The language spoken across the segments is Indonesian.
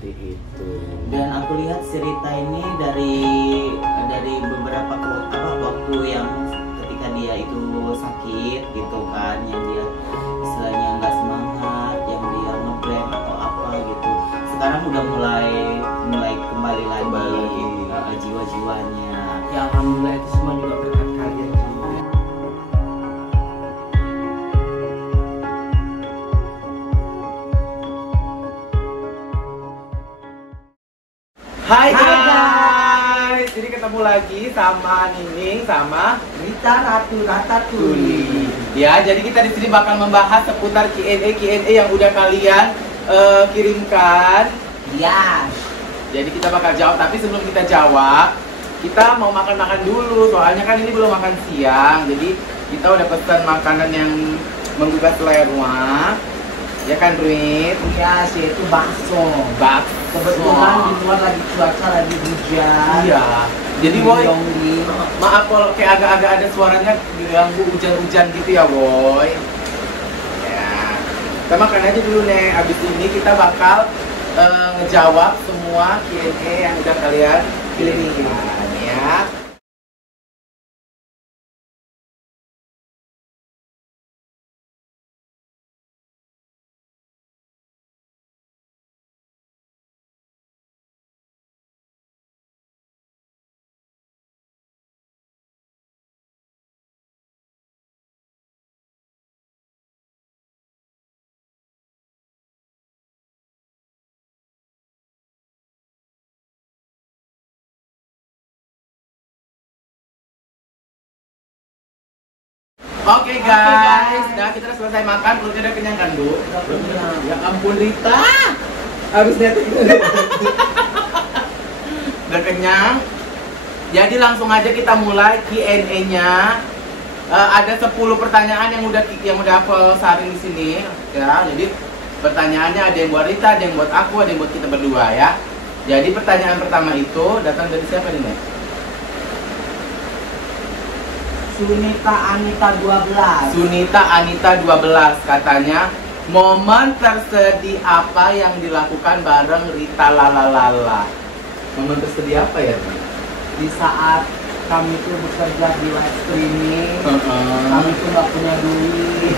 seperti itu. Dan aku lihat cerita ini dari beberapa waktu yang ketika dia itu sakit gitu kan, yang dia istilahnya nggak semangat, yang dia ngeblank atau apa gitu. Sekarang udah mulai kembali lagi jiwa-jiwanya. Ya alhamdulillah itu semua juga berkat kalian juga. Hai guys, jadi ketemu lagi sama Nining sama Rita Ratu Ratatouille. Ya, jadi kita di sini bakal membahas seputar Q&A yang udah kalian kirimkan. Yes. Jadi kita bakal jawab, tapi sebelum kita jawab, kita mau makan-makan dulu. Soalnya kan ini belum makan siang, jadi kita udah pesan makanan yang menggugah selera. Ya kan, Rit? Iya, sih itu bakso. Kebetulan di luar lagi cuaca lagi hujan. Iya. Jadi Boy, Yonggi. maaf kalau kayak agak-agak ada suaranya ganggu hujan-hujan gitu ya, Boy. Ya. Kita makan aja dulu nih. Abis ini kita bakal ngejawab semua Q&A yang udah kalian kirimkan ya. Oke guys, nah kita udah selesai makan, perutnya udah kenyang kan, Bu? Udah kenyang. Ya ampun Rita, harusnya tuh udah kenyang. Jadi langsung aja kita mulai Q&A-nya. Ada 10 pertanyaan yang udah aku saring di sini, ya. Jadi pertanyaannya ada yang buat Rita, ada yang buat aku, ada yang buat kita berdua ya. Jadi pertanyaan pertama itu datang dari siapa nih, Nek? Sunita Anita 12. Sunita Anita 12 katanya, momen tersedih apa yang dilakukan bareng Rita Lalalala? Momen tersedih apa ya? Di saat kami tuh bekerja di live streaming, kami tuh nggak punya duit,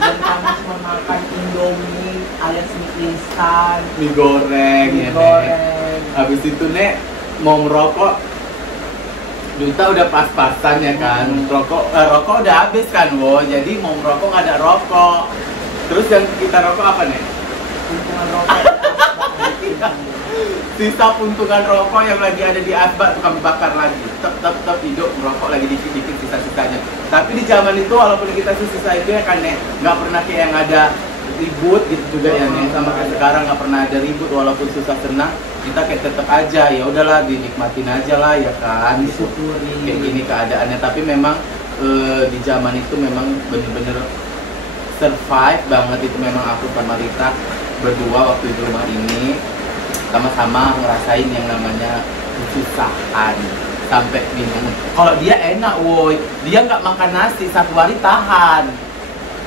dan kami cuma makan Indomie alias mie instan, Mie goreng ya, mie goreng. Nek. Habis itu Nek mau merokok, Duta udah pas-pasan ya kan, rokok udah habis kan, Wo. Jadi mau merokok nggak ada rokok. Terus yang kita rokok apa nih? Puntungan rokok. Sisa puntungan rokok yang lagi ada di asbak tuh kami bakar lagi. Tetap hidup merokok lagi dikit-dikit sisa-sisanya. Tapi di zaman itu walaupun kita sisa itu ya kan Nek, nggak pernah kayak yang ada ribut gitu juga ya Nek. Sama kayak sekarang nggak pernah ada ribut walaupun susah senang. Kita kayak tetap aja, ya udahlah dinikmatin aja lah ya kan, Disyukuri. kayak gini keadaannya. Tapi memang di zaman itu memang bener-bener survive banget itu. Memang aku sama Rita berdua waktu di rumah ini sama-sama ngerasain yang namanya kesusahan sampai bingung. Kalau dia enak, woi, dia nggak makan nasi satu hari tahan.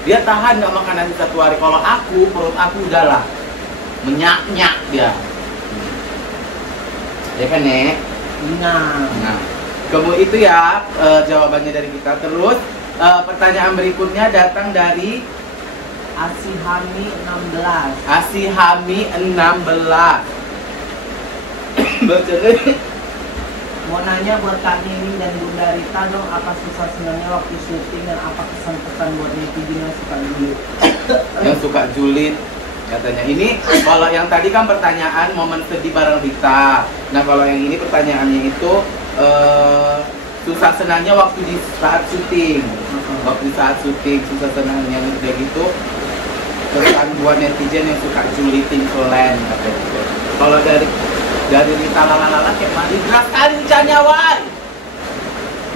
Dia tahan nggak makan nasi satu hari. Kalau aku, perut aku udahlah menyak-nyak dia. Ya kan, Nek? Nah, kemudian itu ya jawabannya dari kita. Terus pertanyaan berikutnya datang dari Asihami 16. Asihami 16. Baca deh. Mau nanya buat Kak Nining dan Bunda Rita dong, apa susah senangnya waktu syuting dan apa kesan-kesan buat netizen yang suka julid? Yang suka julid katanya. Ini kalau yang tadi kan pertanyaan momen sedih bareng Rita. Nah kalau yang ini pertanyaannya itu susah senangnya waktu di saat syuting. Waktu saat syuting susah senangnya udah gitu. Kesan buat netizen yang suka julitin kalian katanya. Kalau dari Rita Lalalala kayak mandi deras kali hujannya, Wan.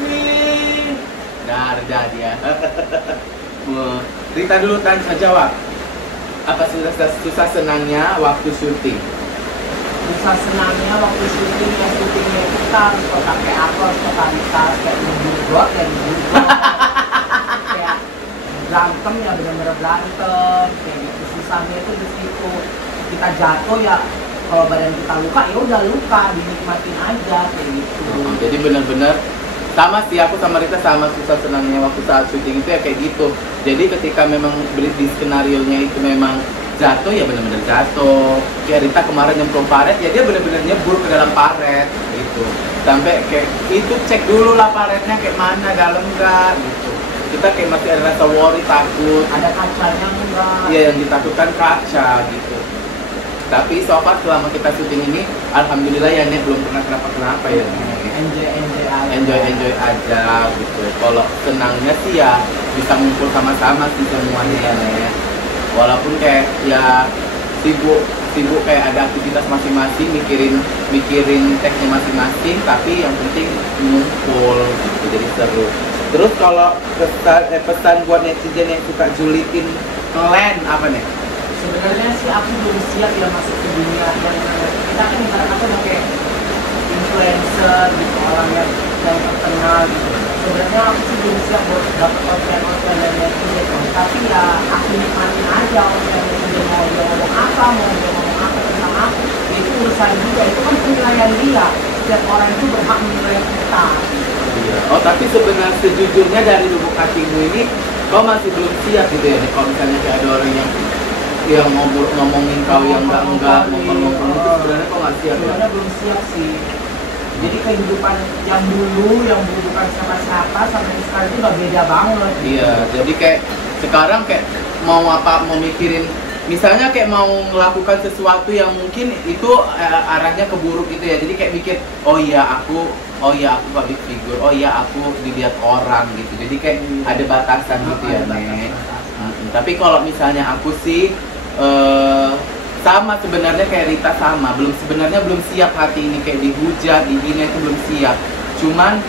Wih, nah jadi ya. Rita dulu tanya jawab. Apa susah senangnya waktu syuting? Susah senangnya waktu syuting, ya syutingnya itu kita harus pakai apa, harus totalitas kayak ngebugot ya ngebugot. Kayak berantem ya benar-benar berantem kayak gitu. Susahnya itu di situ. Kita jatuh ya kalau badan kita luka ya udah luka, dinikmatin aja kayak gitu. Jadi benar-benar sama sih, aku sama Rita sama susah senangnya waktu saat syuting itu ya kayak gitu. Jadi ketika memang di skenario nya itu memang jatuh ya benar-benar jatuh. Kayak Rita kemarin nyemplung paret ya dia benar-benar nyebur ke dalam paret gitu. Sampai kayak itu cek dulu lah paretnya kayak mana, dalam enggak gitu. Kita kayak masih ada rasa worry, takut. Ada kacanya enggak? Iya, yang ditakutkan kaca gitu. Tapi so far selama kita syuting ini, alhamdulillah ya Nek belum pernah kenapa-kenapa ya. Enjoy aja gitu. Kalau senangnya sih ya bisa ngumpul sama-sama sih semuanya ya Nek. Walaupun kayak ya sibuk kayak ada aktivitas masing-masing, mikirin teksnya masing-masing, tapi yang penting ngumpul gitu, jadi seru. Terus kalau pesan buat netizen yang suka julitin kalian apa nih? Sebenarnya sih aku belum siap ya masuk ke dunia yang kita kan ibarat apa pakai influencer gitu, orang yang terkenal gitu. Sebenarnya aku sih belum siap buat dapat konten dari netizen, tapi ya aku nikmatin aja konten netizen, mau dia ngomong apa, mau dia ngomong apa tentang aku, itu urusan juga, itu kan penilaian dia. Setiap orang itu berhak menilai kita. Oh tapi sebenarnya sejujurnya dari lubuk hatimu ini kau masih belum siap gitu ya nih, kalau misalnya kayak ada orang yang ngomongin kau yang enggak ngomong itu sebenarnya kau nggak siap ya? Sebenarnya belum siap sih. Jadi kehidupan yang dulu yang bukan siapa-siapa sama yang sekarang itu udah beda banget. Iya, jadi kayak sekarang kayak mau mikirin misalnya kayak mau melakukan sesuatu yang mungkin itu arahnya ke buruk gitu ya. Jadi kayak mikir, oh iya aku public figure, oh iya aku dilihat orang gitu. Jadi kayak ada batasan gitu ya Nek. Tapi kalau misalnya aku sih sama sebenarnya kayak Rita, sama sebenarnya belum siap hati ini, kayak dihujat, dihina itu belum siap. Cuman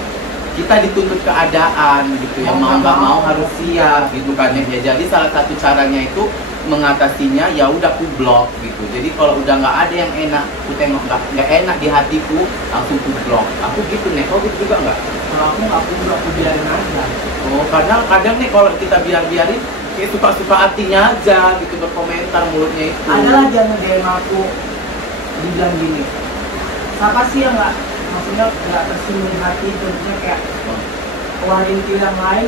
kita dituntut keadaan gitu ya, mau nggak mau harus siap gitu kan ya. Jadi salah satu caranya itu mengatasinya ya udah aku blok gitu. Jadi kalau udah nggak ada yang enak, aku tengok nggak enak di hatiku, langsung aku blok. Aku gitu nih, kau gitu juga nggak? Kalau aku nggak, aku biarin aja. Oh kadang nih kalau kita biarin kayak suka hatinya aja gitu, berkomentar mulutnya itu. Adalah jangan DM aku dibilang gini, siapa sih yang nggak, maksudnya nggak tersinggung hati, tentunya kayak Warintil yang lain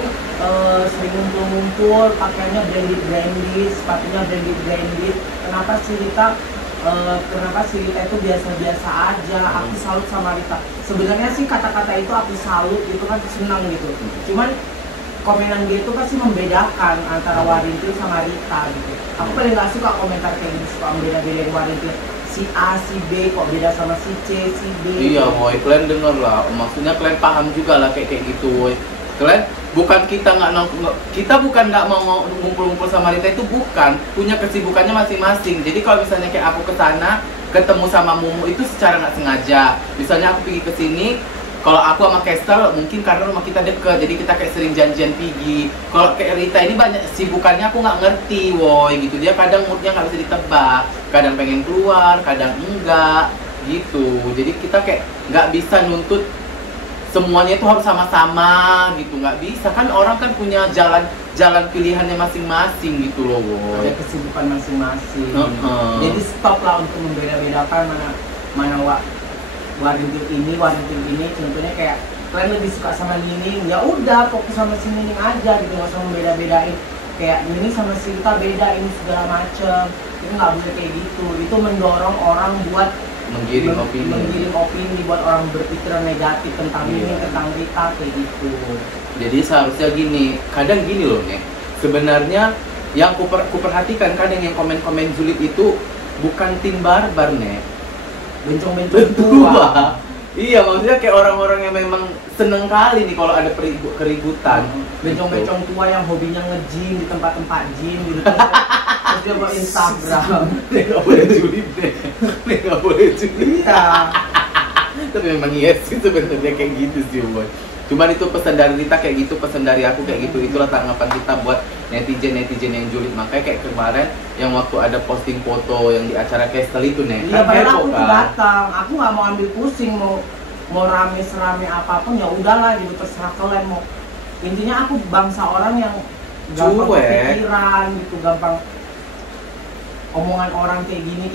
sering ngumpul, pakaiannya branded, sepatunya branded. Kenapa sih Rita itu biasa-biasa aja? Aku salut sama Rita. Sebenarnya sih kata-kata itu aku salut gitu kan, senang gitu. Cuman komenan dia itu pasti membedakan antara Warintil sama Rita gitu. Aku paling gak suka komentar kayak gini, suka membeda-bedain Warintil. Si A, si B kok beda sama si C, si D. Iya, woy, kalian denger lah. Maksudnya kalian paham juga lah kayak gitu, woy. Kalian bukan kita bukan nggak mau ngumpul-ngumpul sama Rita, itu bukan, punya kesibukannya masing-masing. Jadi kalau misalnya kayak aku ke sana ketemu sama Mumu itu secara nggak sengaja. Misalnya aku pergi ke sini, kalau aku sama Kestel mungkin karena rumah kita deket, jadi kita kayak sering janjian pergi. Kalau kayak Rita ini banyak sibukannya, aku nggak ngerti, woy gitu. Dia kadang moodnya nggak bisa ditebak, kadang pengen keluar, kadang enggak gitu. Jadi kita kayak nggak bisa nuntut semuanya itu harus sama-sama gitu, nggak bisa kan, orang kan punya jalan pilihannya masing-masing gitu loh, woy. Ada kesibukan masing-masing. Jadi stop lah untuk membeda-bedakan mana Warintil ini. Contohnya kayak kalian lebih suka sama Nining, ya udah fokus sama si Nining aja gitu, nggak usah membeda-bedain kayak Nining sama si Rita beda ini segala macem. Itu nggak boleh kayak gitu. Itu mendorong orang buat menggiring opini, buat orang berpikiran negatif tentang Nining, tentang Rita kayak gitu. Jadi seharusnya kadang gini loh nih, sebenarnya yang kuperhatikan kadang yang komen-komen julid itu bukan tim barbar nih, bencong-bencong tua. Iya, maksudnya kayak orang-orang yang memang seneng kali nih kalau ada keributan. Bencong-bencong tua yang hobinya nge-gym di tempat-tempat gym gitu. Terus dia buat Instagram. Nggak boleh julid deh. Nggak boleh julid. Iya. Tapi memang iya sih sebenarnya kayak gitu sih, boy. Cuman itu pesan dari Rita kayak gitu, pesan dari aku kayak gitu. Itulah tanggapan kita buat netizen yang julid. Makanya kayak kemarin yang waktu ada posting foto yang di acara Kestel itu nih. Iya, padahal aku tuh datang. Aku nggak mau ambil pusing, mau rame serame apapun ya udahlah gitu, terserah kalian mau. Intinya aku bangsa orang yang gampang kepikiran gitu, gampang omongan orang kayak gini.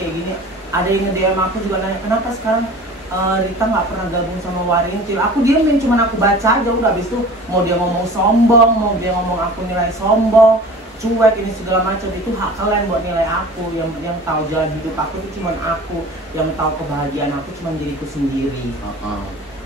ada yang nge-DM aku juga nanya kenapa sekarang Rita nggak pernah gabung sama Warintil. Aku diemin, cuman aku baca aja udah. Habis itu mau dia ngomong sombong, mau dia ngomong aku nilai sombong, cuek ini segala macam, itu hak kalian buat nilai aku. Yang tahu jalan hidup aku itu cuman aku, yang tahu kebahagiaan aku cuman diriku sendiri.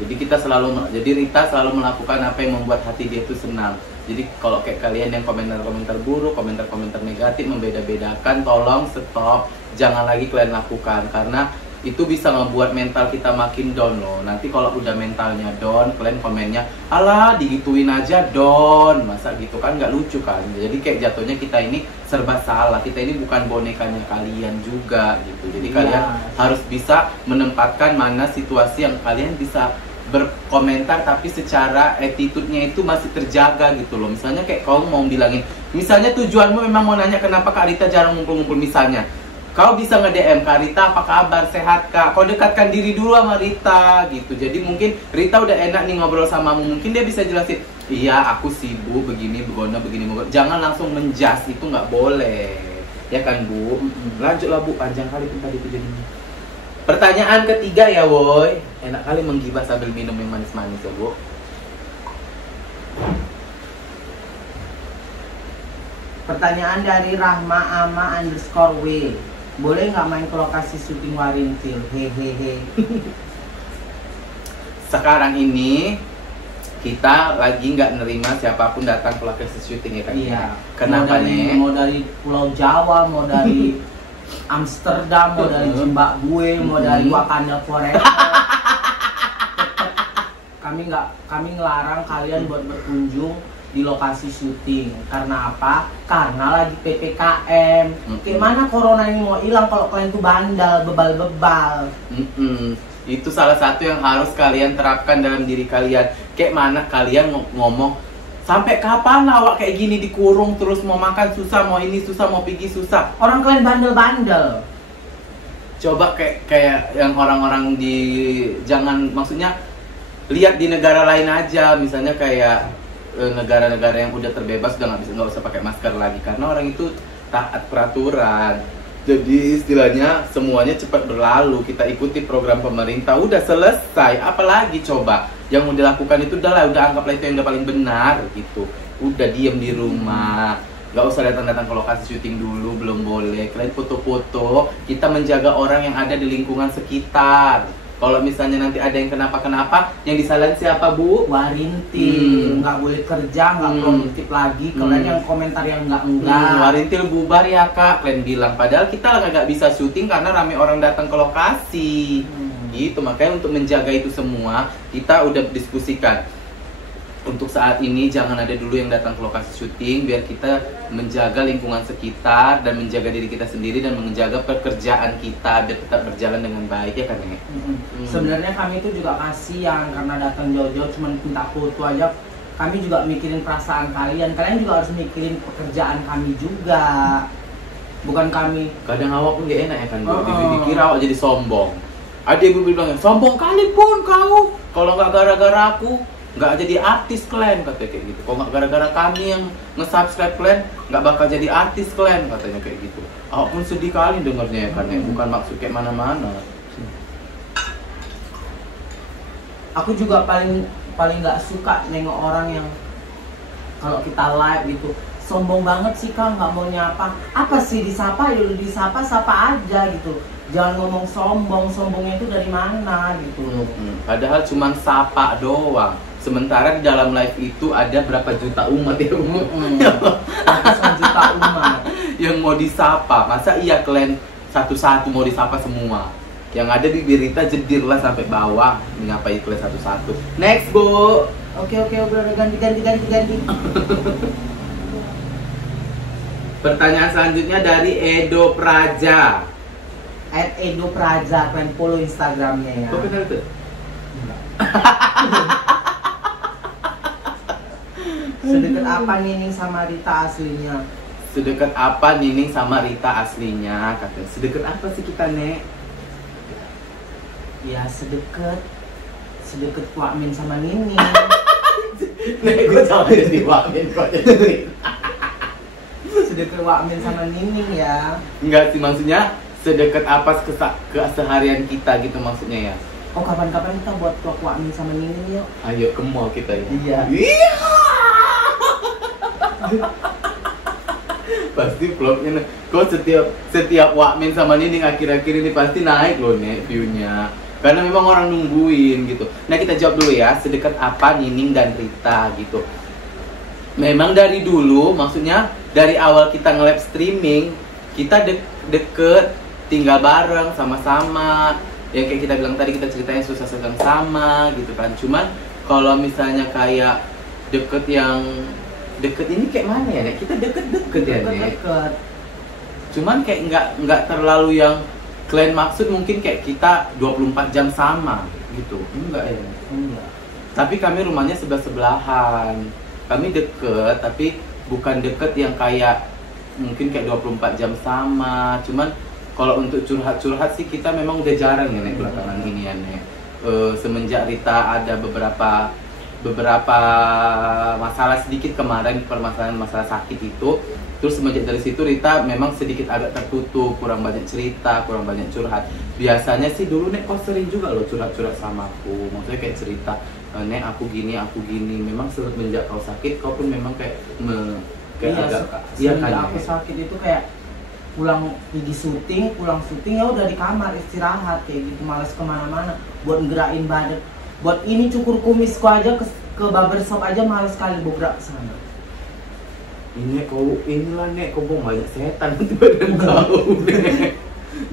Jadi jadi Rita selalu melakukan apa yang membuat hati dia itu senang. Jadi kalau kayak kalian yang komentar-komentar buruk, komentar-komentar negatif, membeda-bedakan, tolong stop, jangan lagi kalian lakukan, karena itu bisa ngebuat mental kita makin down loh. Nanti kalau udah mentalnya down, kalian komennya, alah digituin aja down, masa gitu kan, nggak lucu kan. Jadi kayak jatuhnya kita ini serba salah, kita ini bukan bonekanya kalian juga gitu. Jadi kalian harus bisa menempatkan mana situasi yang kalian bisa berkomentar tapi secara attitude-nya itu masih terjaga gitu loh. Misalnya kayak kau mau bilangin, misalnya tujuanmu memang mau nanya kenapa Kak Rita jarang ngumpul-ngumpul misalnya, kau bisa nge-DM Kak Rita, apa kabar, sehat Kak? Kau dekatkan diri dulu sama Rita gitu. Jadi mungkin Rita udah enak nih ngobrol samamu, mungkin dia bisa jelasin, iya aku sibuk begini, begona, begini. Jangan langsung menjas, itu nggak boleh. Ya kan Bu? Lanjutlah Bu, panjang kali pun tadi itu jadinya. Pertanyaan ketiga ya Woy. Enak kali menggibah sambil minum yang manis-manis ya Bu. Pertanyaan dari Rahma Ama_W. Boleh nggak main ke lokasi syuting Warintil? Hehehe. Sekarang ini kita lagi nggak nerima siapapun datang ke lokasi syuting ya kan? Iya. Kenapa nih? Mau dari Pulau Jawa, mau dari Amsterdam, mau dari Zimbabwe, mau dari Wakanda Forever. Kami ngelarang kalian buat berkunjung di lokasi syuting. Karena apa? Karena lagi PPKM. Gimana corona ini mau hilang kalau kalian tuh bandal, bebal-bebal. Itu salah satu yang harus kalian terapkan dalam diri kalian. Kayak mana kalian ngomong, sampai kapan awak kayak gini dikurung terus, mau makan susah, mau ini susah, mau pergi susah. Orang kalian bandel-bandel. Coba kayak yang orang-orang di, jangan, maksudnya lihat di negara lain aja. Misalnya kayak negara-negara yang udah terbebas, udah nggak usah pakai masker lagi karena orang itu taat peraturan. Jadi istilahnya semuanya cepat berlalu, kita ikuti program pemerintah, udah selesai. Apalagi coba yang mau dilakukan itu udah anggaplah itu yang udah paling benar gitu. Udah diem di rumah, nggak usah datang-datang ke lokasi syuting dulu, belum boleh. Kalian foto-foto, kita menjaga orang yang ada di lingkungan sekitar. Kalau misalnya nanti ada yang kenapa-kenapa, yang disalahin siapa Bu? Warintil. Nggak boleh kerja, nggak produktif lagi. Kalian yang komentar yang enggak. Warintil bubar ya Kak, kalian bilang. Padahal kita nggak bisa syuting karena rame orang datang ke lokasi. Gitu, makanya untuk menjaga itu semua, kita udah diskusikan. Untuk saat ini jangan ada dulu yang datang ke lokasi syuting, biar kita menjaga lingkungan sekitar dan menjaga diri kita sendiri dan menjaga pekerjaan kita biar tetap berjalan dengan baik ya kan ya. Sebenarnya kami itu juga kasihan karena datang jauh-jauh cuma minta foto aja. Kami juga mikirin perasaan kalian juga harus mikirin pekerjaan kami juga. Bukan kami. Kadang awak pun gak enak ya kan, dikira awak jadi sombong. Ada ibu bilang, sombong kali pun kau, kalau nggak gara-gara aku nggak jadi artis kalian, katanya kayak gitu. Kalau nggak gara-gara kami yang nge-subscribe kalian, nggak bakal jadi artis kalian, katanya kayak gitu. Aku pun sedih kali dengarnya ya kan, bukan maksud kayak mana-mana. Aku juga paling nggak suka nengok orang yang kalau kita live gitu sombong banget sih Kak, nggak mau nyapa. Apa sih disapa ya udah disapa, sapa aja gitu. Jangan ngomong sombongnya itu dari mana gitu. Padahal cuma sapa doang. Sementara di dalam live itu ada berapa juta umat ya, ratusan juta umat yang mau disapa. Masa iya kalian satu-satu mau disapa semua? Yang ada bibir Rita jedirlah sampai bawah menyapai kalian satu-satu. Next Bu. Oke, udah ganti. Pertanyaan selanjutnya dari Edo Praja. @Edo Praja, kalian follow Instagramnya ya. Kok benar tuh? Sedekat apa Nining sama Rita aslinya? Sedekat apa Nining sama Rita aslinya? Katanya sedekat apa sih kita Nek? Ya sedekat Wakmin sama Nining. Nek gue sama jadi Wakmin kok jadi. Sedekat Wakmin sama Nining ya. Enggak sih, maksudnya sedekat apa keseharian kita gitu maksudnya ya. Oh, kapan-kapan kita buat vlog Wak Min sama Nining yuk. Ayo ke mall kita ya. Iya. Iya. Pasti vlognya kok setiap Wak Min sama Nining akhir-akhir ini pasti naik loh nih view-nya. Karena memang orang nungguin gitu. Nah, kita jawab dulu ya, sedekat apa Nining dan Rita gitu. Memang dari dulu, maksudnya dari awal kita nge-live streaming, kita deket, tinggal bareng sama-sama. Yang kayak kita bilang tadi, kita ceritain susah-susah sama gitu kan. Cuman kalau misalnya kayak deket ini kayak mana ya, Nek? Kita deket ya, Nek? Deket. Cuman kayak nggak terlalu yang kalian maksud, mungkin kayak kita 24 jam sama gitu. Enggak ya? Enggak. Tapi kami rumahnya sebelah-sebelahan. Kami deket, tapi bukan deket yang kayak mungkin kayak 24 jam sama. Cuman kalau untuk curhat-curhat sih kita memang udah jarang ya, Nek, belakangan ini ya, Nek. Semenjak Rita ada beberapa masalah sedikit kemarin, permasalahan masalah sakit itu, terus semenjak dari situ Rita memang sedikit agak tertutup, kurang banyak cerita, kurang banyak curhat. Biasanya sih dulu, Nek, kau sering juga loh curhat-curhat sama aku, maksudnya kayak cerita, Nek, aku gini. Memang semenjak kau sakit, kau pun memang kayak iya kan, aku sakit itu kayak pulang syuting ya udah di kamar istirahat kayak gitu, malas kemana-mana buat ngerakin badan, buat ini cukur kumisku aja ke barbershop aja malas sekali bergerak ke sana. Inilah Nek, kau banyak setan di badan kau, Nek.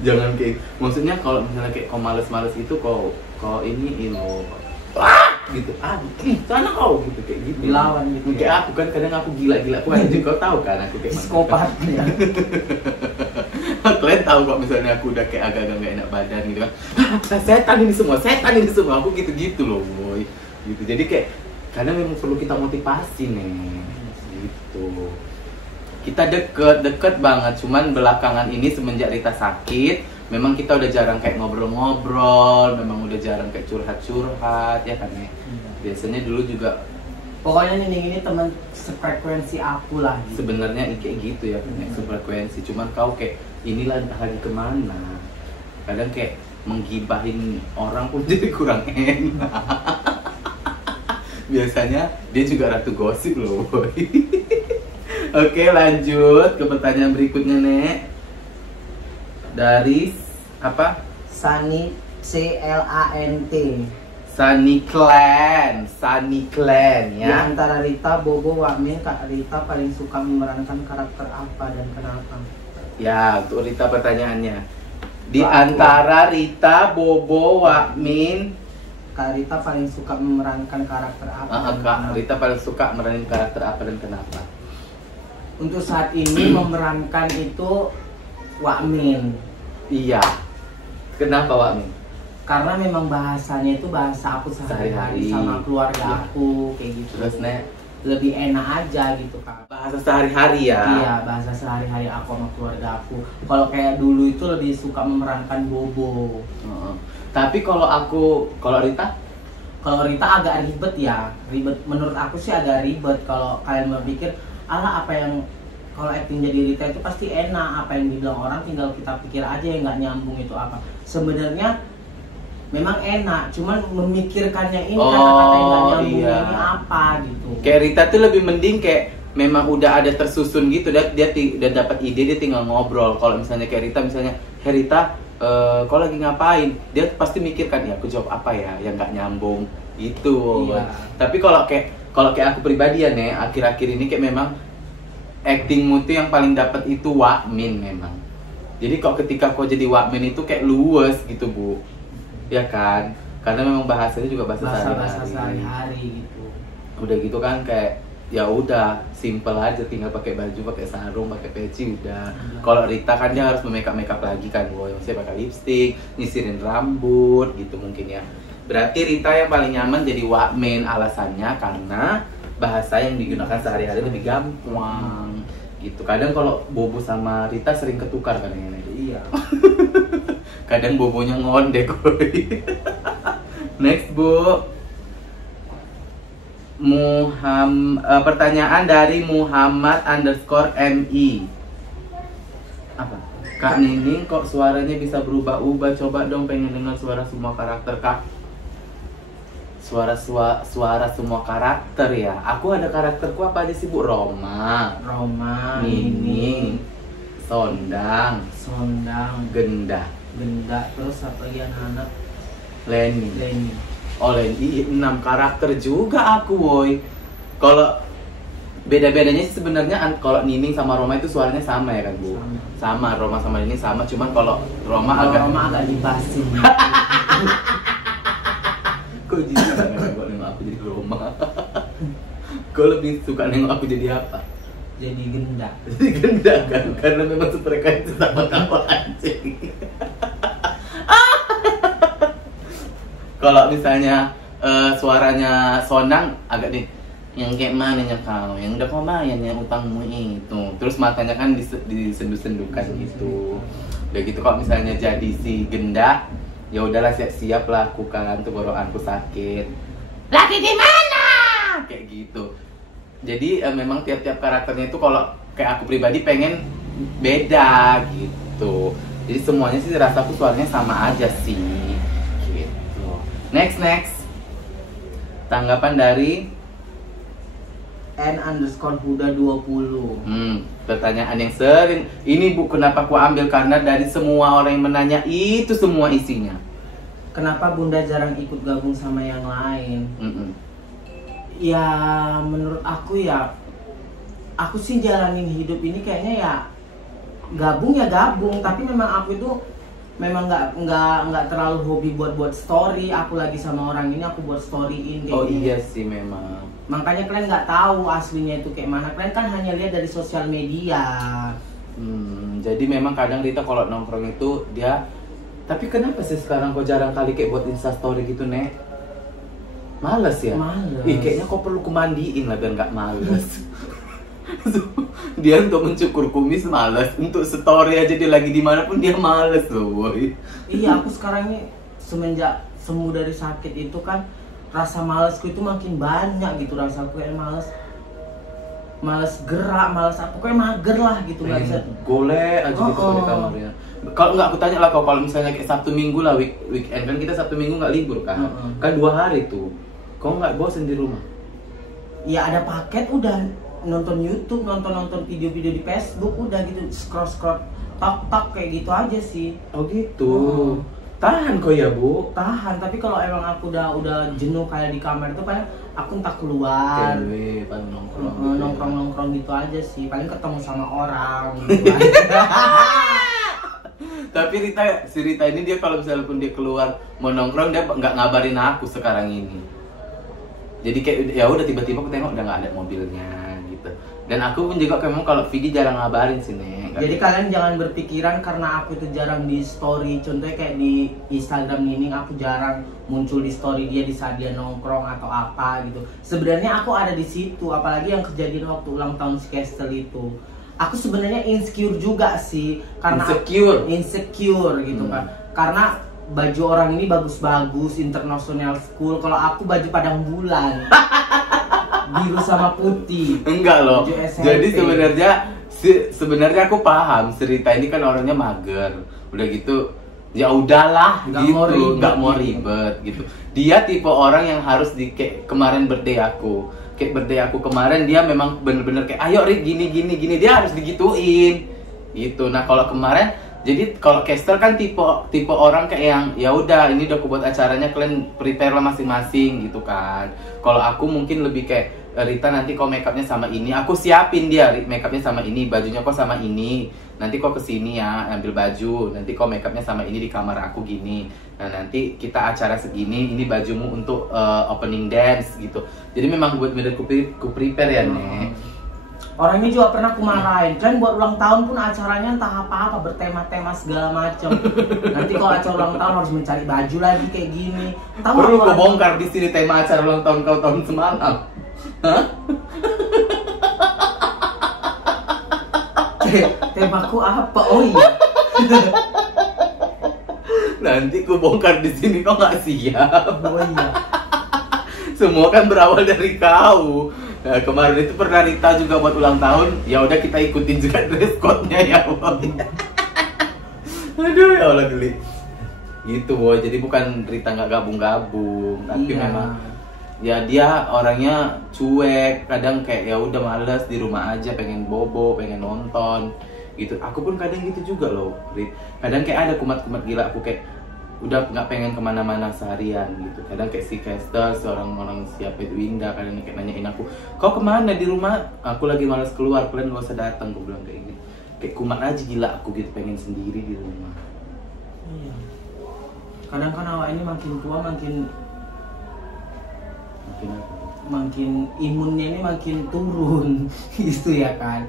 Jangan kayak, maksudnya kalau misalnya kayak kau males-males itu kau ini gitu, sana kau gitu, kayak gitu dilawan gitu kayak ya. aku kan kadang aku gila-gila aku aja, kau tahu kan aku kayak psikopat ya. Kalian tahu kok misalnya aku udah kayak agak-agak gak enak badan gitu kan, setan ini semua aku gitu loh boy gitu. Jadi kayak karena memang perlu kita motivasi nih gitu. Kita deket banget, cuman belakangan ini semenjak Rita sakit memang kita udah jarang kayak ngobrol-ngobrol, memang udah jarang kayak curhat-curhat ya kan ya. Biasanya dulu juga Pokoknya Nining ini teman sefrekuensi aku lah gitu. Sebenarnya kayak gitu ya, sefrekuensi. Cuman kau kayak inilah lagi kemana. Kadang kayak menggibahin orang pun jadi kurang enak. Biasanya dia juga ratu gosip loh boy. Oke, lanjut ke pertanyaan berikutnya, Nek. Dari apa? Sani CLANT. Sunny Clan Di ya. antara Rita, Bobo, Wak Min, Kak Rita paling suka memerankan karakter apa dan kenapa? Ya, untuk Rita pertanyaannya. Di antara Rita, Bobo, Wak Min, Kak Rita paling suka memerankan karakter apa? dan Kak kenapa? Rita paling suka meranin karakter apa dan kenapa? Untuk saat ini memerankan itu Wak Min. Iya. Kenapa Wak Min? Karena memang bahasanya itu bahasa aku sehari-hari Sehari-hari. sama keluarga Iya. aku kayak gitu. Terus, Nek, Lebih enak aja gitu Kak. bahasa sehari-hari ya. Iya, bahasa sehari-hari aku sama keluarga aku. Kalau kayak dulu itu lebih suka memerankan Bobo. Heeh. Tapi kalau Rita? Kalau Rita agak ribet ya. Ribet menurut aku sih agak ribet kalau kalian berpikir, "Alah, apa yang kalau acting jadi Rita itu pasti enak, apa yang dibilang orang tinggal kita pikir aja yang nggak nyambung itu apa." Sebenarnya memang enak, cuman memikirkannya ini kata-kata yang nggak nyambung iya. ini apa gitu. Kayak Rita tuh lebih mending kayak memang udah ada tersusun gitu, dia dapat ide, dia tinggal ngobrol. Kalau misalnya kayak Rita, misalnya, "Hey Rita, kau lagi ngapain?" Dia pasti mikirkan, ya aku jawab apa ya yang nggak nyambung gitu. Iya. Tapi kalau kayak aku pribadi ya, Nek, akhir-akhir ini kayak memang actingmu tuh yang paling dapat itu Wak Min memang. Jadi kok ketika kau jadi Wak Min itu kayak luwes gitu, Bu. Ya kan? Karena memang bahasanya juga bahasa sehari-hari gitu. Udah gitu kan kayak ya udah simple aja, tinggal pakai baju, pakai sarung, pakai peci udah. Kalau Rita kan dia harus make-up lagi kan, boy. Maksudnya pakai lipstick, nyisirin rambut gitu mungkin ya. Berarti Rita yang paling nyaman jadi Wak Min, alasannya karena bahasa yang digunakan sehari-hari lebih gampang gitu. Kadang kalau Bobo sama Rita sering ketukar kan ini. Iya. Kadang Bobonya ngondek. Next, Bu. Pertanyaan dari Muhammad_MI. Apa? Kak Nining kok suaranya bisa berubah-ubah? Coba dong, pengen dengar suara semua karakter Kak. Suara semua karakter ya. Aku ada karakterku apa aja sih Bu? Roma, Nining, Sondang, Gendah, terus apa lagi anak-anak? Leni. Oh Leni, 6 karakter juga aku woy. Kalau beda-bedanya sih sebenarnya kalau Nining sama Roma itu suaranya sama ya kan Bu? Sama, Roma sama Nining sama, cuman kalau Roma agak dibasin. Kok jadi nengok aku jadi Roma? Kau lebih suka nengok aku jadi apa? Jadi Gendah. Jadi Gendah kan? Karena memang sefrekuensi sama kamu anjing. Kalau misalnya suaranya Sondang agak nih, yang kayak mananya kau, yang udah kau bayar yang utangmu itu, terus matanya kan disendu-sendukan gitu. Udah gitu kalau misalnya jadi si Gendah, ya udahlah siap-siap lah aku kan, tenggorokanku sakit. Lagi di mana? Kayak gitu. Jadi memang tiap-tiap karakternya itu kalau kayak aku pribadi pengen beda gitu. Jadi semuanya sih rasaku suaranya sama aja sih. Gitu. Next. Tanggapan dari N_Huda20. Pertanyaan yang sering ini Bu, kenapa aku ambil? Karena dari semua orang yang menanya itu semua isinya. Kenapa Bunda jarang ikut gabung sama yang lain? Ya menurut aku ya, aku sih jalanin hidup ini kayaknya ya gabung, tapi memang aku itu memang nggak terlalu hobi buat story. Aku lagi sama orang ini aku buat storyin kayak gitu. Iya sih memang. Makanya kalian nggak tahu aslinya itu kayak mana. Kalian kan hanya lihat dari sosial media. Jadi memang kadang Rita kalau nongkrong itu dia. Tapi kenapa sih sekarang kok jarang kali kayak buat instastory gitu Nek? Males ya? Males. Kayaknya kok perlu kumandiin lah biar nggak males. Dia untuk mencukur kumis males, untuk story aja dia lagi dimanapun dia males loh boy. Iya, aku sekarang ini semenjak sembuh dari sakit itu kan rasa malesku itu makin banyak gitu. Rasaku kayak males gerak, males aku kayak mager lah gitu. Nggak bisa golek aja gitu di kamarnya. Kalau nggak aku tanya lah, kalau misalnya kayak Sabtu Minggu lah, weekend kan kita Sabtu Minggu nggak libur kan? Kan 2 hari tuh. Kau nggak bosen di rumah? Ya ada paket udah, nonton YouTube, nonton video-video di Facebook, udah gitu scroll tok kayak gitu aja sih. Oh gitu. Tahan kok ya Bu? Tahan, tapi kalau emang aku udah jenuh kayak di kamar itu paling aku entah keluar, nongkrong gitu aja sih. Paling ketemu sama orang gitu aja. Tapi si Rita ini dia kalau misalnya pun dia keluar mau nongkrong dia nggak ngabarin aku sekarang ini. Jadi kayak ya udah tiba-tiba aku tengok udah nggak ada mobilnya gitu. Dan aku pun juga memang kalau Vidi jarang ngabarin sih Nek. Jadi kalian jangan berpikiran karena aku itu jarang di story. Contohnya kayak di Instagram Nining, aku jarang muncul di story dia di saat dia nongkrong atau apa gitu. Sebenarnya aku ada di situ, apalagi yang kejadian waktu ulang tahun si Castle itu. Aku sebenarnya insecure juga sih, karena insecure gitu kan. Karena baju orang ini bagus-bagus, international school. Kalau aku baju padang bulan, biru sama putih. Enggak loh. Jadi sebenarnya aku paham. Rita ini kan orangnya mager. Udah gitu, ya udahlah gitu, nggak mau ribet gitu. Dia tipe orang yang harus kayak kemarin birthday aku. Kayak birthday aku kemarin dia memang bener-bener kayak ayo Rik gini dia harus digituin gitu. Nah kalau kemarin jadi kalau Castle kan tipe orang kayak yang ya udah ini udah aku buat acaranya, kalian prepare lah masing-masing gitu kan. Kalau aku mungkin lebih kayak Rita nanti kau makeupnya sama ini, aku siapin dia makeupnya sama ini, bajunya kok sama ini, nanti kau kesini ya ambil baju, nanti kau makeupnya sama ini di kamar aku gini. Nah nanti kita acara segini, ini bajumu untuk opening dance gitu. Jadi memang buat ku prepare ya Nek. Orang ini juga pernah aku marahin, kan buat ulang tahun pun acaranya entah apa-apa, bertema-tema segala macam. Nanti kalau acara ulang tahun harus mencari baju lagi kayak gini. Tahu perlu kau bongkar di sini tema acara ulang tahun kau tahun semalam. Hah? Temaku apa? Oh iya. Nanti ku bongkar di sini kau nggak siap. Oh iya. Semua kan berawal dari kau. Nah, kemarin itu pernah Rita juga buat ulang tahun, ya udah kita ikutin juga dress code-nya ya. Aduh ya Allah geli. Gitu boy, jadi bukan Rita nggak gabung-gabung, tapi Iya. memang ya dia orangnya cuek, kadang kayak ya udah males di rumah aja, pengen bobo, pengen nonton gitu. Aku pun kadang gitu juga loh, Rit. Kadang kayak ada kumat-kumat gila, aku kayak udah nggak pengen kemana-mana seharian gitu. Kadang kayak si Kester, seorang orang siapa itu Winda, kadang kayak nanyain aku, kau kemana di rumah? Aku lagi malas keluar, kalian gak usah datang. Aku bilang kayak gini, kayak kumat aja gila aku gitu, pengen sendiri di rumah. Iya. Kadang kan awak ini makin tua Mungkin aku. makin imunnya ini makin turun gitu ya kan.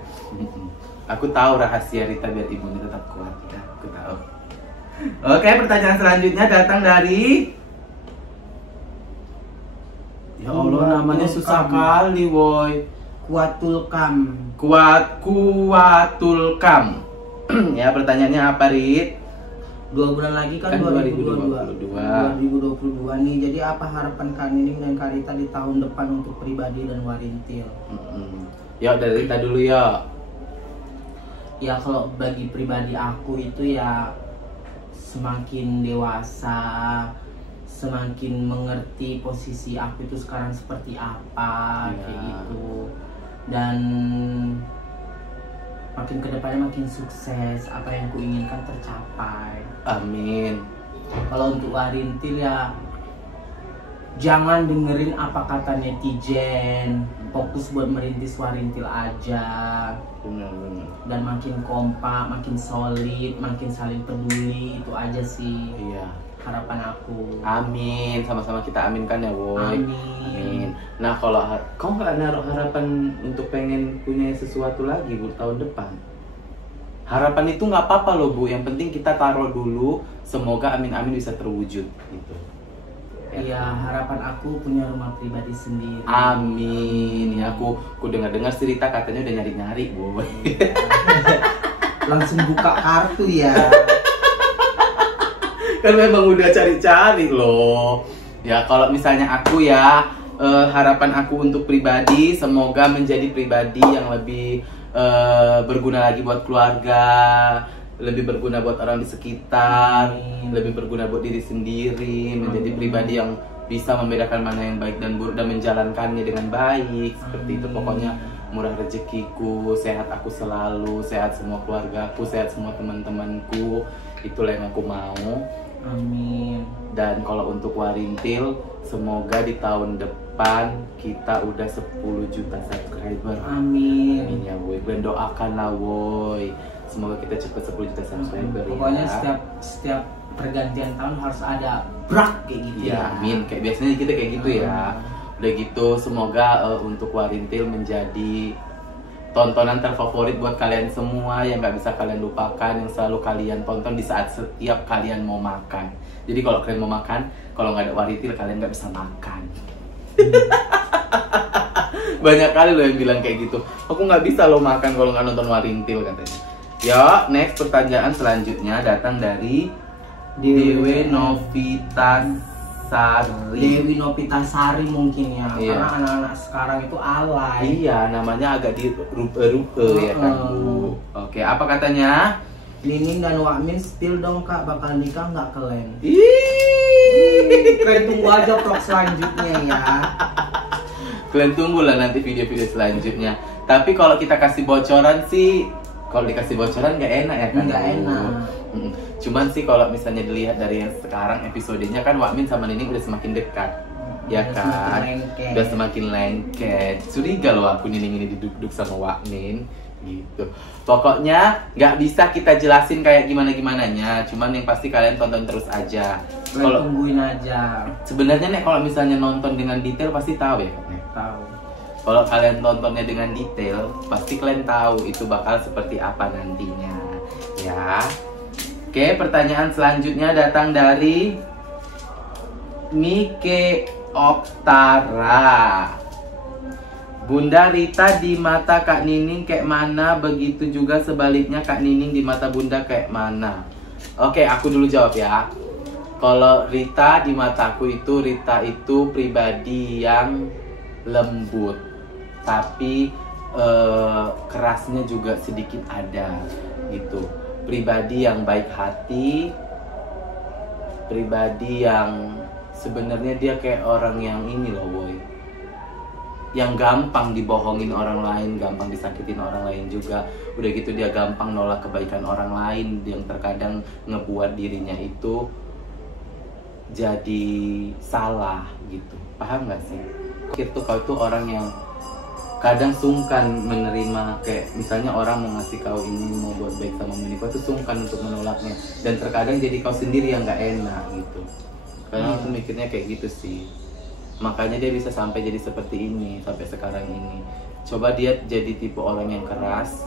Aku tahu rahasia Rita biar ibunya tetap kuat ya, aku tahu. Oke, pertanyaan selanjutnya datang dari ya Allah, namanya susah kali, boy. Kuatul Kam. Kuatul Kam. Ya, pertanyaannya apa, Rit? 2 bulan lagi kan, Kan 2022 nih. Jadi apa harapan Kak Nining dan Kak Rita di tahun depan untuk pribadi dan Warintil? Ya dari Rita dulu ya. Ya kalau bagi pribadi aku itu ya semakin dewasa, semakin mengerti posisi aku itu sekarang seperti apa, Ya. kayak gitu. Dan makin kedepannya makin sukses, apa yang kuinginkan tercapai. Amin. Kalau untuk Warintil ya jangan dengerin apa kata netizen, fokus buat merintis Warintil aja. Benar. Dan makin kompak, makin solid, makin saling peduli, itu aja sih Iya. harapan aku. Amin, sama-sama kita aminkan ya, boy. Amin. Nah, kalau kau nggak naruh harapan untuk pengen punya sesuatu lagi bu tahun depan? Harapan itu nggak apa-apa loh bu, yang penting kita taruh dulu. Semoga amin-amin bisa terwujud gitu. Iya, harapan aku punya rumah pribadi sendiri. Amin. Ya aku dengar-dengar si Rita katanya udah nyari-nyari, boy. Langsung buka kartu ya. Kan memang udah cari-cari loh. Ya kalau misalnya aku ya, harapan aku untuk pribadi, semoga menjadi pribadi yang lebih berguna lagi buat keluarga, lebih berguna buat orang di sekitar, lebih berguna buat diri sendiri, menjadi pribadi yang bisa membedakan mana yang baik dan buruk dan menjalankannya dengan baik. Seperti itu pokoknya, murah rezekiku, sehat aku selalu, sehat semua keluargaku, sehat semua teman-temanku. Itulah yang aku mau. Amin. Dan kalau untuk Warintil, semoga di tahun depan kita udah 10 juta subscriber. Amin. Amin ya woy, gue doakan lah woy. Semoga kita cepet 10 juta subscriber. Pokoknya ya. setiap pergantian tahun harus ada brak kayak gitu Ya, amin. Kayak biasanya kita kayak gitu ya. Udah gitu, semoga untuk Warintil menjadi tontonan terfavorit buat kalian semua yang gak bisa kalian lupakan, yang selalu kalian tonton di saat setiap kalian mau makan. Jadi kalau kalian mau makan, kalau nggak ada Warintil kalian nggak bisa makan. Banyak kali loh yang bilang kayak gitu. Aku nggak bisa lo makan kalau nggak nonton Warintil katanya. Ya, next pertanyaan selanjutnya datang dari Dewi Novitasari. Dewi Novitasari mungkin ya, Iya. karena anak-anak sekarang itu alay. Iya, namanya agak dirupe-rupe ya kan Bu. Oke, apa katanya? Nining dan Wakmin spill dong kak, bakal nikah nggak kalian? Kalian tunggu aja vlog selanjutnya ya. Kalian tunggulah nanti video-video selanjutnya. Tapi kalau kita kasih bocoran sih, kalau dikasih bocoran nggak enak ya kan? Nggak enak. Cuman sih kalau misalnya dilihat dari yang sekarang episodenya kan Wakmin sama Nining udah semakin dekat. Ya Udah kan? semakin lengket. Udah semakin lengket. Curiga loh aku Nining ini duduk-duduk sama Wakmin gitu. Pokoknya nggak bisa kita jelasin kayak gimana-gimananya. Cuman yang pasti kalian tonton terus aja. Kalian Kalau tungguin aja. sebenarnya nih kalau misalnya nonton dengan detail pasti tahu ya kan? Nek? Tahu. Kalau kalian tontonnya dengan detail, pasti kalian tahu itu bakal seperti apa nantinya. Ya. Oke, pertanyaan selanjutnya datang dari Mike Oktara. Bunda Rita di mata Kak Nining kayak mana, begitu juga sebaliknya Kak Nining di mata Bunda kayak mana? Oke, aku dulu jawab ya. Kalau Rita di mataku itu, Rita itu pribadi yang lembut, tapi kerasnya juga sedikit ada gitu. pribadi yang baik hati, pribadi yang sebenarnya dia kayak orang yang ini loh boy, yang gampang dibohongin orang lain, gampang disakitin orang lain juga. Udah gitu dia gampang nolak kebaikan orang lain, yang terkadang ngebuat dirinya itu jadi salah gitu. Paham gak sih? Itu kau tuh orang yang kadang sungkan menerima, kayak misalnya orang mau ngasih kau ini, mau buat baik sama kau tuh sungkan untuk menolaknya, dan terkadang jadi kau sendiri yang gak enak gitu. Kadang aku mikirnya kayak gitu sih, makanya dia bisa sampai jadi seperti ini sampai sekarang ini. Coba dia jadi tipe orang yang keras,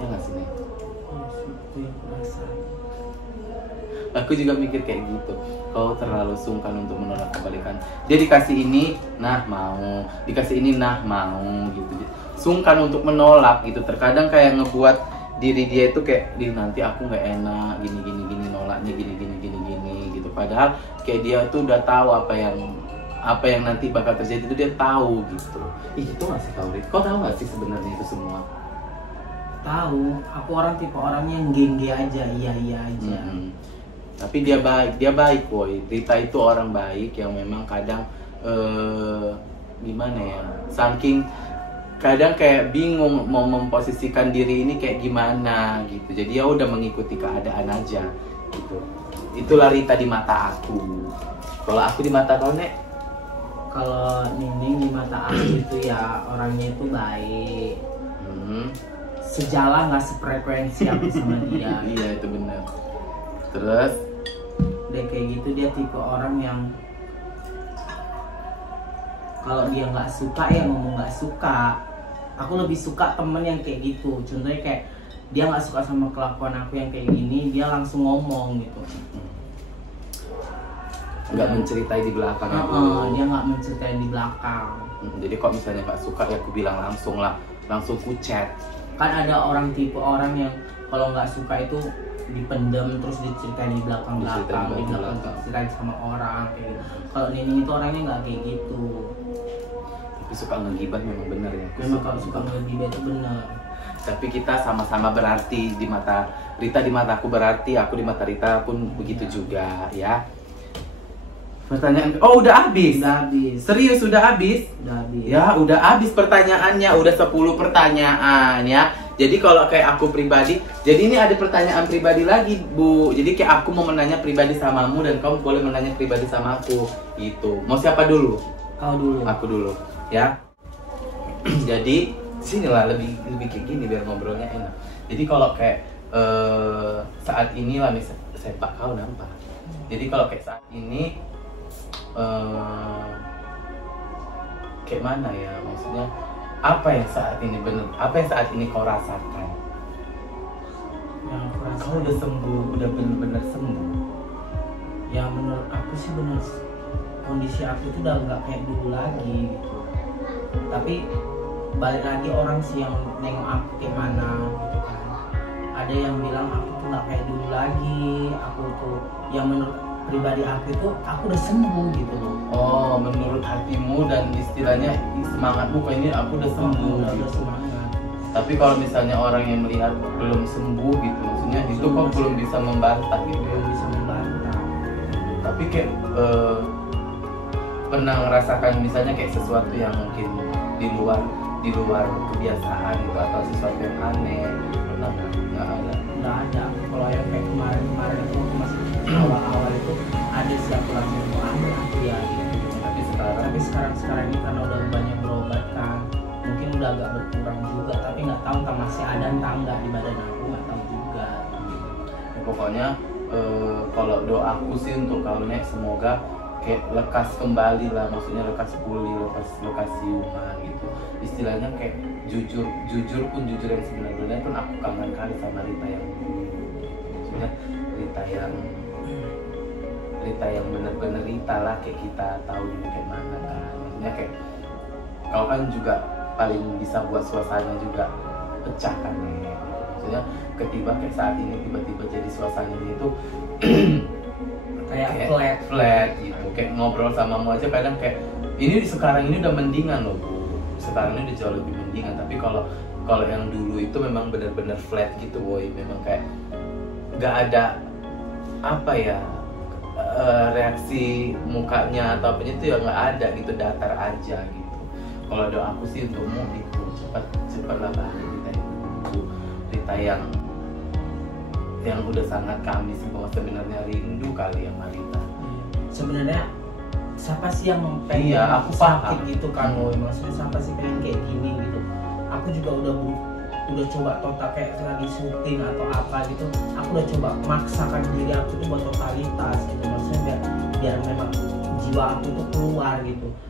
ya nggak sih? Aku juga mikir kayak gitu. Kau terlalu sungkan untuk menolak kebalikan. Dia dikasih ini, nah mau. Dikasih ini, nah mau gitu. Sungkan untuk menolak gitu. Terkadang kayak ngebuat diri dia itu kayak, nanti aku nggak enak, gini, nolaknya gini gitu. Padahal kayak dia tuh udah tahu apa yang nanti bakal terjadi, itu dia tahu gitu. Itu nggak sih kau? Kau tahu nggak sih sebenarnya itu semua? Tahu. Aku tipe orang yang gengge aja, iya aja. Tapi dia baik boy. Rita itu orang baik yang memang kadang gimana ya, saking kadang kayak bingung mau memposisikan diri ini kayak gimana gitu. Jadi ya udah mengikuti keadaan aja gitu. Itulah Rita di mata aku. Kalau aku di mata kau, Nek? Kalau Nining di mata aku itu ya orangnya itu baik. Sejalan, nggak sefrekuensi aku sama dia. Iya itu benar. Terus udah kayak gitu, dia tipe orang yang kalau dia nggak suka ya ngomong nggak suka. Aku lebih suka temen yang kayak gitu. Contohnya kayak dia nggak suka sama kelakuan aku yang kayak gini, dia langsung ngomong gitu. Nggak menceritai di belakang. Dia nggak menceritain di belakang. Jadi kalau misalnya nggak suka ya aku bilang langsung lah, langsung ku chat. Kan ada tipe orang yang kalau nggak suka itu dipendam terus diceritain di belakang diceritain sama orang kayak gitu. Kalau Nining itu orangnya nggak kayak gitu. Tapi suka ngegibah memang benar ya. Memang kalau suka ngegibah itu benar. Tapi kita sama-sama berarti di mata Rita, di mataku berarti, aku di mata Rita pun begitu juga ya. Pertanyaan, udah habis? Udah habis. Serius udah habis? Udah habis. Ya udah habis pertanyaannya, udah 10 pertanyaan ya. Jadi kalau kayak aku pribadi, jadi ini ada pertanyaan pribadi lagi Bu. Jadi kayak aku mau menanya pribadi samamu dan kamu boleh menanya pribadi sama aku gitu. Mau siapa dulu? Kau dulu. Aku dulu ya. Jadi sinilah lebih kayak gini biar ngobrolnya enak. Jadi kalau kayak saat ini lah misalnya sepak kau nampak. Jadi kalau kayak saat ini kayak mana ya, maksudnya apa yang saat ini kau rasakan? Yang aku rasakan, Kau udah sembuh, udah benar-benar sembuh. Ya menurut aku sih benar, kondisi aku itu udah nggak kayak dulu lagi gitu. Tapi balik lagi orang sih yang nengok aku kayak mana gitu kan. Ada yang bilang aku tuh nggak kayak dulu lagi, aku tuh yang menurut pribadi aku itu aku udah sembuh gitu loh. Oh, menurut hatimu dan istilahnya semangatmu kayak ini aku udah sembuh. Udah semangat. Tapi kalau misalnya orang yang melihat belum sembuh gitu, maksudnya itu kok belum bisa membantah gitu. Belum bisa membantah. Tapi kayak pernah merasakan misalnya kayak sesuatu yang mungkin di luar kebiasaan gitu, atau sesuatu yang aneh, pernah nggak ada? Nggak ada. Kalau yang kayak kemarin itu aku masih awal itu ada sih aku langsung ada ya gitu. Tapi sekarang ini karena udah banyak berobat kan, mungkin udah agak berkurang juga, tapi nggak tahu entah masih ada entah nggak di badan aku, nggak tahu juga. Ya, pokoknya kalau doaku sih untuk kau Nek, semoga kayak lekas kembali lah, maksudnya lekas pulih, lekas siuman gitu. Istilahnya kayak jujur yang sebenarnya pun aku kangen kali sama Rita yang dulu. Maksudnya Rita yang bener-bener Rita lah, kayak kita tahu dulu kayak mana kan. Maksudnya kayak kau kan juga paling bisa buat suasana juga pecah kan Nek. Maksudnya ketiba kayak saat ini tiba-tiba jadi suasananya itu kayak flat gitu, kayak ngobrol sama mu aja kadang kayak ini sekarang ini udah mendingan loh Bu, sekarang ini udah jauh lebih mendingan. Tapi kalau yang dulu itu memang benar-benar flat gitu boy, memang kayak nggak ada apa ya, reaksi mukanya atau apa itu ya nggak ada gitu, datar aja gitu. Kalau doa aku sih untukmu itu cepatlah balik Rita yang udah sangat kami semua sebenarnya rindu kali ya Marita. Sebenarnya siapa sih yang pengen Iya, aku sakit paham. gitu kan, Woy? Maksudnya siapa sih pengen kayak gini gitu? Aku juga udah coba total kayak lagi syuting atau apa gitu. Aku udah coba maksakan diri aku tuh buat totalitas gitu. Maksudnya biar memang jiwa aku tuh keluar gitu.